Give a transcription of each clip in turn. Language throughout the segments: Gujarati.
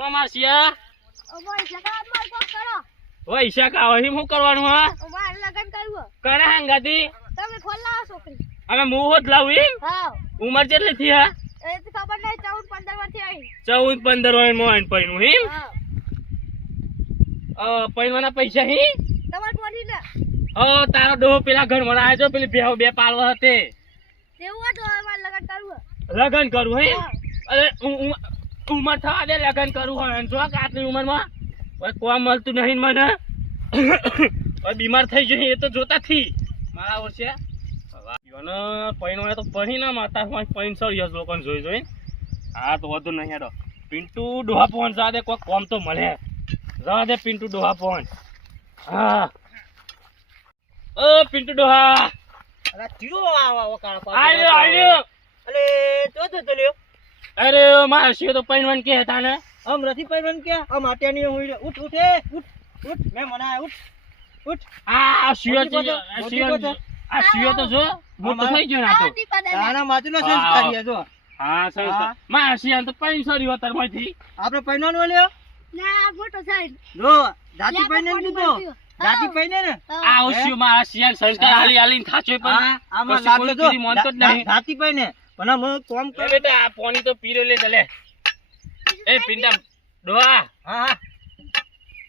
ઓ મારસિયા ઓય શાકા હવે શું કરવાનું હા લગન કરવું કરે હંગાતી તમે ખોલ લાવો છોકરી હવે મુહો જ લાવું એમ હા ઉંમર કેટલી થી હા એ તો ખબર નહીં 14-15 વર્ષથી આવી 14-15 હોય મોહન પૈનું એમ હા પૈનવાના પૈસા હી તમાર કોની ને તારો ડોહો પેલા ઘર માં આવ્યો પેલી બેહો બે પાળવા હતે એવું હતું હવે મારે લગન કરવું લગન કરવું હે અરે ઉંમર થવા દે લગન કરવું હોય જો કે આટલી ઉંમરમાં કોમ મળતું નહીં મને બીમાર થઈ જઈ એ તો જોતા થી મારા વર્ષે પૈનો તો પડી ના માતા પૈનસો લોકોને જોઈ હા તો વધુ નહીં હેડો પિન્ટુ ડોહા પહોંચ જા દે કોઈ કોમ તો મળે જા દે પિન્ટુ ડોહા પહોંચ હા ઓ પિન્ટુ ડોહા અરે ચીરો આવો કાળો આલ્યો અલે તો લ્યો અરે મારા શિયો તો પૈનવાન કે હતા ને આમ રથી પૈવન કે આમ આટ્યાની હોય ઉઠ મે મના ઉઠ આ શિયો તો જો મોટો થઈ ગયો ના તો આના માતુનો સંસ્કારી જો હા સંસ્કાર મારા શિયાન તો 500 રીવતર માંથી આપણે પૈનવાનો લ્યો ના મોટો સાઈડ જો જાતિ પૈને દીધો જાતિ પૈને ને આ શિયો મારા શિયાન સંસ્કાર આલીને થાચો પણ આમાં લાગે લાગે તો મોનતો જ નહીં જાતિ પૈને પણ આમ કોમ એ બેટા આ પાણી તો પીરે લે ચલે એ પિંડા ડોહા હા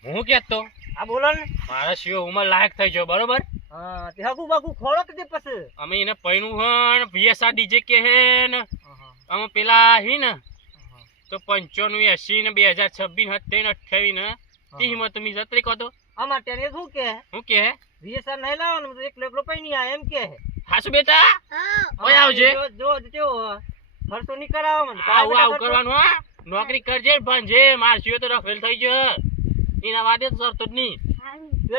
હું કેતો આ બોલો ને મારા શિયો ઉંમર લાયક થઈ ગયો બરોબર હા તે હકુ બાકુ ખોળક દે પછી અમે એને પૈણું હન VSR DJ કે હે ને અમે પેલા હી ને તો 95 80 ને 2026 27 28 ને તીમાં તમે જત્રી કહો તો આમાં તેને શું કે હું કે VSR નહીં લાવવાનું તો એક લેકડો પૈની આ એમ કે હાસુ બેટા હા ઓય આવજે જો ખર્ચો નહીં કરાવો મને આવું કરવાનું હા નોકરી કરજે પણ જે માર શિયો તો રફેલ થઈ ગયો એના વાદે તો સરતો જ નહીં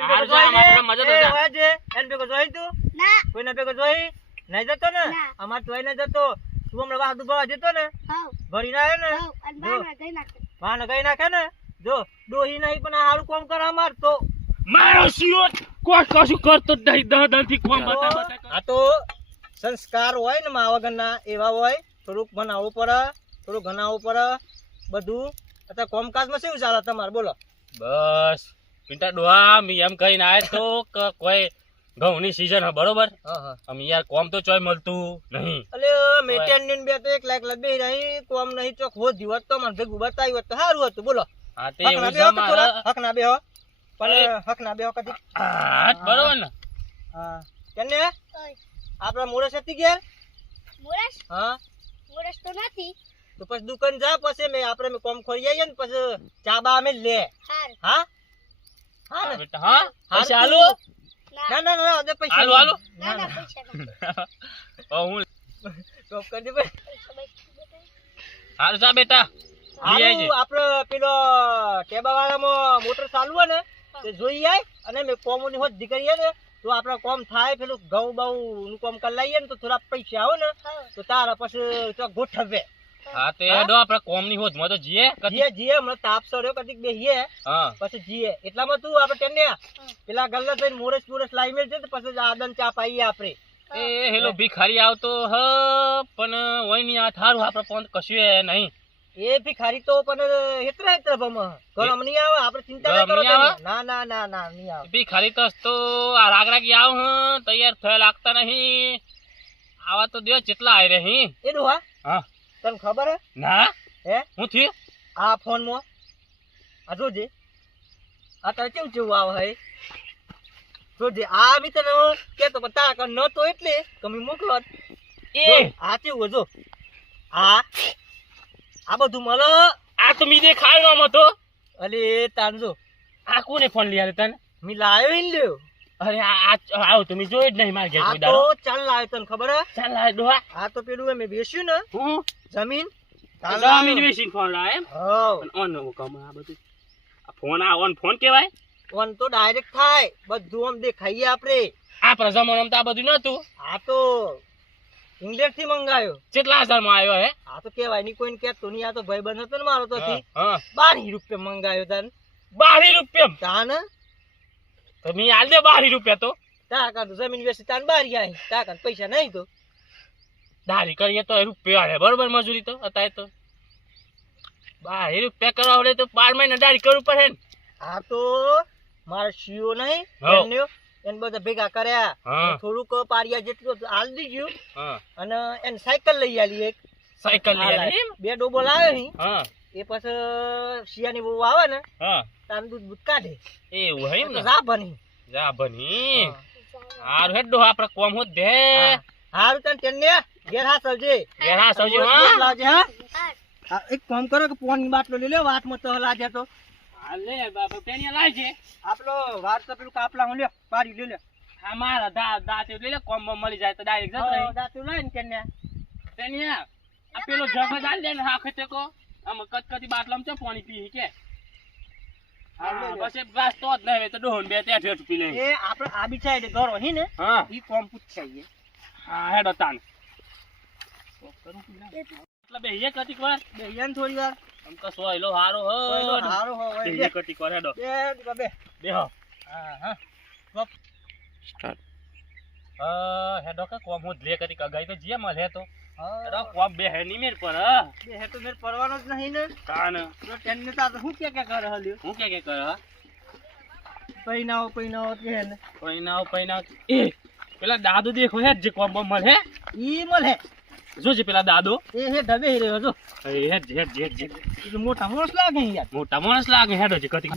હારું જા, અમારે મજા તો જા. એન ભેગો જોઈ તું ના કોઈના ભેગો જોઈ નહીં જતો ને ના. અમાર જોઈ નહીં જતો તું હમણાં વાહ દુભાવા જતો ને હા ભરી ના ને હા અને બાના ગઈ નાખે વાહને ગઈ નાખે ને જો ડોહી નહીં પણ આ હારું કોમ કર અમાર તો મારો શિયો કોઈ કશું કરતો જ નહીં દહ થી કોમ બતા આ તો સંસ્કાર હોય ને મા વગરના એવા હોય થોડુંક બનાવવું પડે થોડુંક ગણાવવું પડે બધું અત્યારે કોમકાજમાં શું ચાલે તમારે બોલો બસ પિંટા ડોહા મી એમ કહીને આય તો કોઈ ઘઉંની સીઝન હે બરોબર અમે યાર કોમ તો ચોય મળતું નહીં અલે મેટેન ને બે તો 1 લાખ બે રહી કોમ નહીં ચોક હો જીવત તો મને ભેગું બતાવ્યું હોત તો સારું હતું બોલો હા તે હક ના બેહો કે થોડા? હક ના બેહો પણ હક ના બેહો કદી હા બરોબર ને હા કેને ઓય આપડા મોરસ હતી ગયા મોરસ હા મોરસ તો નથી તો પછી દુકાન જા પછી આપણે કોમ ખોરી આવીએ ને પછી ચા બા અમે લે હાર હા હા ને? બેટા હા પૈસા હારું આલો ના ના ના અદે પૈસા હાલો, હાલો. નહીં. ના ના ના ના પૈસા ના હું કોમ કરી દે ભાઈ પૈસા બૈસા હાલ જા બેટા લઈ આવજે. હારું આપડે પેલો ટેબા વાળામાં મોટર ચાલુ હોય ને તે જોઈ આય અને મે કોમની હોત દીકરીએ ને તો આપડા કોમ થાય પેલું ઘઉં બહુ નું કોમ કરી લઈએ ને તો થોડા પૈસા આવે ને હા તો તારા પછી તો ગોઠવે હા તે હેડો આપણે કોમ ની હોત મતો જીએ જીએ જીએ હમણાં તાપ સર્યો કદીક બેહીએ હા પછી જીએ એટલામાં તું આપણે ટેને પેલા ગલ્લા થઈને મોરસ મોરસ લાવી મેળ છે તો પછી આદન ચા પાઈએ આપણે એ હેલો ભિખારી આવતો હ પણ હોય ની આ થારું આપણે પણ કશું એ નહીં એ ભિખારી તો પણ હેતરા હેતરા ભમ ગરમ નહીં આવે આપણે ચિંતા ના ગરમ કરો નહીં આવે? તમે. ના ના ના ના નહીં આવે ભિખારી તો આ રાગ રાગી આવ હ તૈયાર થયા લાગતા નહીં આવા તો દેવ જેટલા આવી રહી એ ડોહા હા તને ખબર હે ના હે હું થયું આ ફોન માં આ જોજે આ તારે કેવું કેવું આવે હે જોજે આ મી તને કેતો પણ તારા કન નતો એટલે તમે મોકલો જ. એ જો, આ કેવું હે જો આ બધું મળે આ તો મી દેખાય ન મતો અલે તાનજો આ કોને ફોન લઈ આલે તને મી લાયો ઈન લ્યો અરે આ આવ તમે જોઈ જ નહીં માર ઘેર આ કોઈ તો દાડો ચાલ લાયો તને ખબર હે ચાલ આ ડોહા આ તો પેલું અમે બેસ્યું ને હું જમીન તાન જમીન લાયો. વેચીને ફોન લાય એમ હઉ. ઓન હુકમ આ બધું આ ફોન આ ઓન ફોન કેવાય ફોન તો ડાયરેક્ટ થાય બધું આમ દેખાઈએ આપણે આ પ્રજામાં તો આ બધું નતું આ તો ઇંગ્લેન્ડ થી મંગાયો કેટલા હજારમાં આવ્યો હે આ તો કેવાય ની કોઈને કેતો નહીં આ તો ભાઈ બંધ હતો ને મારો તો થી હા 12 રૂપિયા મંગાયો તાન 12 રૂપિયા તાન તો મી આલ દે 12 રૂપિયા તો તાકા તો જમીન વેચી તાન બારી આઈ તાકા પૈસા નહીં તો દારી કરીએ તો રૂપિયા હે બરોબર મજૂરી તો અત્યારે તો બાર પેક કરવા હોય તો 12 મહિને દાડી કરવું પડે ને. આ તો મારા શિયો નહીં હઉ. એને બધા ભેગા કર્યા હા થોડુંક પારિયા જેટલું હાલ દીધું હા અને એને સાયકલ લઈ આલી એક સાયકલ લઈ આલી એમ? બે ડોબો લાવ્યો હી હા એ પછી શિયાની બહુ આવે ને હા તાર દૂધ બૂધ કાઢે એવું હે એમ ને. જા બની જા બની હારું હેડો આપણે કોમ હોત દે. હારું તને તેને ઘેર હા સવજે ઘેર હા સવજે, રોજ હા. રોજ લાવજે, હા હા. હા, એક કામ કરો કે પોની બાટલો લઈ લે વાતમાં તો લાજે તો હા લે બાબા પેણિયા લાવજે. આપણો વાર તો પેલું કાપલા હું લ્યો પારી લઈ લે હા મારા દાંત લઈ લે કોમ મળી જાય તો ડાયરેક્ટ જતો રહી. દાતું લઈ ને તેને પેણિયા આ પેલો જગ જ આલ દે ને હા ખેતે કો આમ કટકટી બાટલામાં ચો પાણી પી કે. હા બસ એક ગ્લાસ તો જ નહીં હોય તો ડોહન બે ત્યાં ઠેઠ પી લે. એ આપણે આ બી સાઈડ ઘરો હી ને હા ઈ કોમ પૂછાઈએ હા હેડો તાન. એટલે બે એક કટીક વાર બે યન થોડી વાર આમ તો સોયલો હારો હો. હારું હો બે બે એક કટીક વાર હેડો બે બેહો. હા હા હેડો કે કોમ હું લે કટીક અગાઈ તો જે મળે તો હા હેડો કોમ બે હે ની મેર પર હા બે હે તો મેર પરવાનો જ નહીં ને તાન તો તેને તા હું કે કરે હલ્યો હું કે કર હા પૈનાઓ કે ને પૈનાવ એ પેલા દાદુ દેખો હે જે કોમ બમ મળે ઈ મળે જોજે પેલા દાદો એ હે ઢબે હી રહ્યો જો હેડ ઈ તો મોટા માણસ લાગે હી યાર મોટા માણસ લાગે હેડો જે કટીક.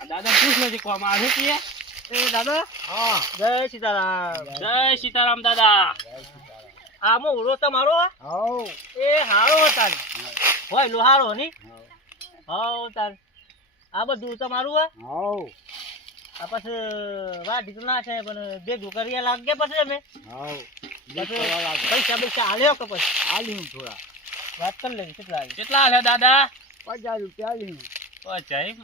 આ દાદા પૂછ લે જે કોમ આવે કે એ દાદા હા જય સીતારામ જય સીતારામ દાદા. આમો ઉરો તમારો હાઉ એ હારો હતા હોય લોહારો ની હાઉ તાર આ બધું તમારું હે હાઉ આ પછી વાડી તો ના છે પણ ભેગું કરીએ લાગે પછી અમે હાઉ પૈસા આલ્યો કે પછી આલ્યું થોડા વાત કરી લેવી કેટલા હાલે દાદા? 50 રૂપિયા આલ્યું 50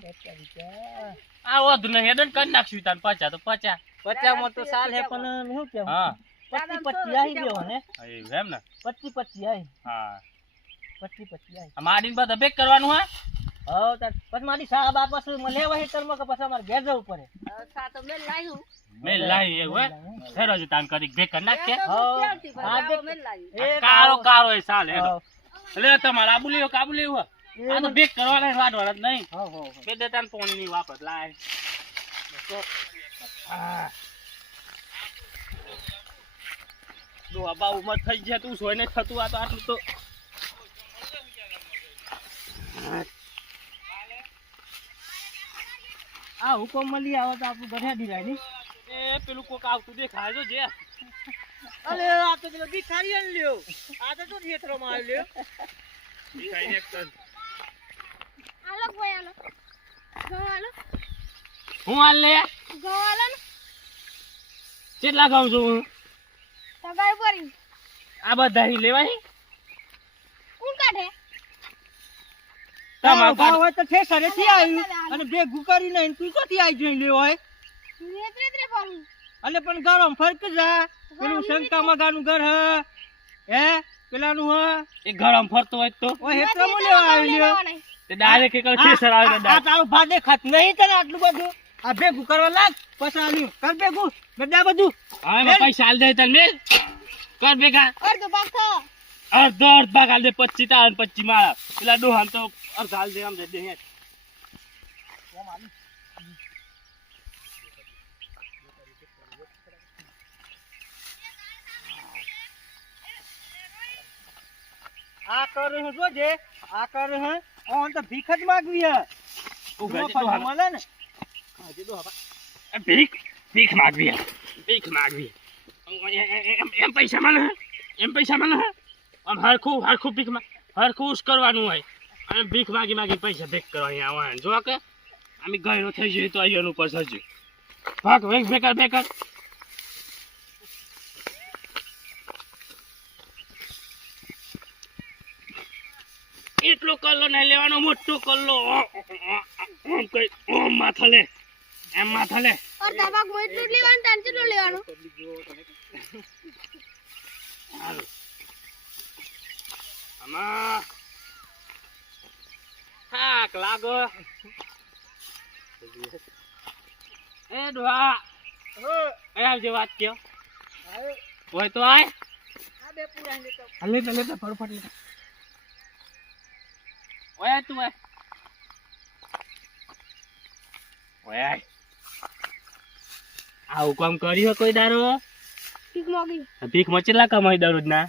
આ વધુ નહીં હેડન કરી નાખશું તાન 50 તો 50. 50 માં તો સાલ હે પણ હું કેમ હા 25 આવી ગયો ને એવું એમ ને. 25 આવી હા 25 આવી આ માડીને બધા બેક કરવાનું હે. હા તાર પછી મારી સાહેબ બાપા મને લેવા હે કર્મ કે પછી અમારે ઘેર જવું પડે મેં લાવી એવું હે હેડો જે તાન કરી બેક કરી નાખ કે. એ કારો એ સાલ હેડો. હાઉ. એટલે તમારે આબુ લેવો કાબુ લેવું હે? આ તો બેક કરવાના છે, વાડવાના જ નહીં. How, how, how. બે દે તાન પાણી ની વાપર લાય. હા દો આબા ઉમર થઈ ગયા તું સોય ને થતું આ તો આટલું તો આ હુકમ મળી આવે તો આપણું ઘરે ઢીલાય ની એ પેલું કોક આવતું દેખાય જો જે અરે આ તો પેલો ભિખારી લ્યો આ તો શું થિયેટરમાં આવ્યો દેખાય ને એક તો. હાલો કોઈ હાલો ઘઉં હાલો હું હાલ લે ઘઉં હાલો ને કેટલા ગાઉં છું હું? તગાઈ પડી આ બધા અહીં લેવાય કોણ કાઢે તમાર ભાવ હોય તો ઠેસરેથી આવ્યું અને ભેગું કરીને એને તું ક્યાંથી આવી જોઈ લેવો હોય રેત્રે પડી એટલે પણ ગરમ ફરક જા પેલું શંકા મગાનું ઘર હે પેલાનું એ ગરમ ફરતો હોય તો ઓય હેતરામાં લેવા આવ્યો તે ડાયરેક્ટ એક ખેસર આવે ને આ તારું ભા દેખાત નહીં તને આટલું બધું આ ભેગું કરવા લાગ પછી આવ્યું કર ભેગું બધા બધું હા એમાં પૈસા હાલ દે તને મેલ કર ભેગા અડધો ભાગ થયો અડધો ભાગ હાલ દે 25 તાર 25 માળા પેલા ડોહાન તો અડધા હાલ દે આમ દે હે. આ કર હું જોજે આ કર હે ઓન તો ભીખ જ માંગવી હે તું ગજે તો ડોહાન મળે ને ભીખ માગવી હે. ભીખ માગવી એમ પૈસા મળે હે? એમ પૈસા મળે હે? આમ હરખું ભીખ હરખું ઉસ કરવાનું હોય અને ભીખ માગી પૈસા ભેગ કરવા અહીંયા આવવાનું જો કે અમે ગયરો થઈ જઈએ તો અહીંયા ઉપર સજ્જુ ભાગ બેકાર એટલો કલ્લો નહીં લેવાનો મોટો કલ્લો ઓમ કઈ ઓમ માથા લે એમ માથા લે અડધા ભાગ માં એટલું જ લેવાનું તાન કેટલું લેવાનું હાલો આમાં થાક લાગો એ ડોહા એ આવજે વાત કયો હોય તો આય બે પૂરા ને તો લે ફટાફટ લે ઓય તું ઓય આવું કામ કર્યું કોઈ દારો ઠીક મોગી ભીખ માં ચેટલા કમાઈ દરરોજ ના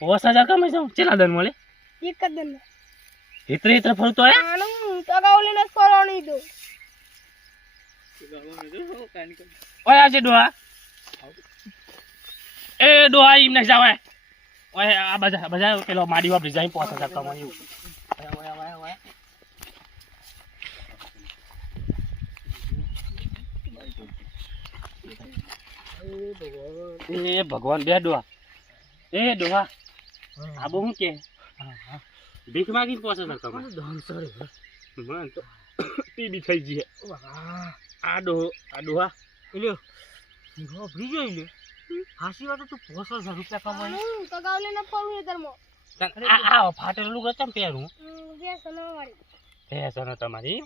5000 કમાઈ જાઉં ચેટલા દન મળે એક જ દન એતરે ફરતો હે આનું તગાવલી ને ફરવાની દો ઓય આજે ડોહા એ ડોહા ઈમ ન જાવે ઓય આ બજા પેલો માડી વાપરી જાય 5000 કમાઈ ઓય એ ભગવાન બે ડોહા એ ડોહા આ બહુ કે ભીખ માગી 5000 કમાઈ મન તો ટીબી થઈ ગઈ આ ડોહા એલ્યો નીકળો ભરી જોઈ લે હાસી વાત તું 5000 રૂપિયા કમાઈ આનું તગાવલી ને ફરવું ને ધર્મો આ ફાટેલું ગચમ પહેરું બે સનવાળી ભેસનો તમારી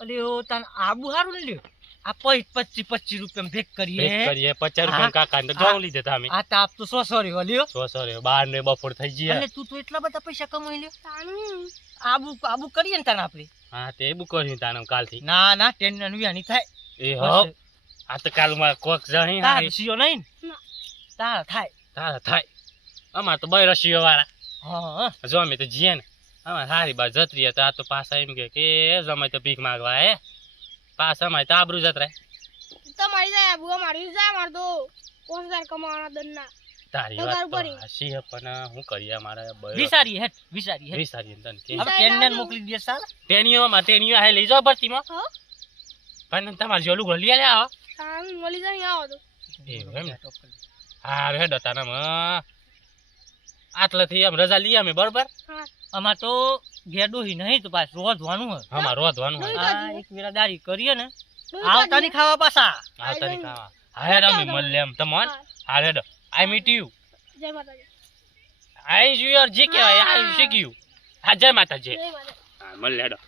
અલ્યો તાન આબુ હારું લ્યો આ 25 રૂપિયા ભેગ કરીએ 50 રૂપિયા કાકા ને ઘઉં લીધે તમે આ તાપ તો 100 રહ્યો લ્યો 100 રે બાર ને બપોર થઈ ગઈ એટલે તું તો એટલા બધા પૈસા કમાઈ લ્યો તાનું આબુ કરીએ ને તાન આપણે હા તે બુ કર્યું તાનું કાલથી ના ટેન્શન વિયાની થાય એ હો આ તો કાલમાં કોક જણી તાર હારી સીઓ નહીં ના. તાર થાય થાય અમાર તો બય રસીઓ વાળા હા જો અમે તો જીએ ને અમાર હારી બાર જતરી હતા આ તો પાછા એમ કે જમાય તો ભીખ માંગવા હે પાછા અમાય તો આબરૂ જતરાય તમારી જાય બુआ મારી જાય માર તો 5000 કમાવાના દનના તારી પગાર વાત તો ભરી. હાચી હે પણ હું કરીએ મારે બય વિસારી હેટ વિસારી તને કે હવે ટેન્શન મોકલી દે સાલ ટેણીઓ હે લઈ જાઓ ભરતીમાં હો પણ તમારે જોલું ઘર લઈ આવો તાનું મળી જાય આવો તો એવું એમ ને હા હેડો તાનામાં આટલાથી આમ રજા લઈએ અમે બરોબર હા અમાર તો ગેડોહી નહીં તો પાછું રોધવાનું હે અમાર રોધવાનું હોય આ એક વેળા દાડી કરીએ ને દૂધ આવતા કાઢી. ની ખાવા પાછા આવતા ની ખાવા હા હેડો અમે મળે એમ તમોન હા. હા હેડો આઈ મીટ યુ જય માતાજી આઈ યુ યોર જી કહેવાય આઈ શીખ્યું હા જય માતાજી જય માતાજી હા મળે હેડો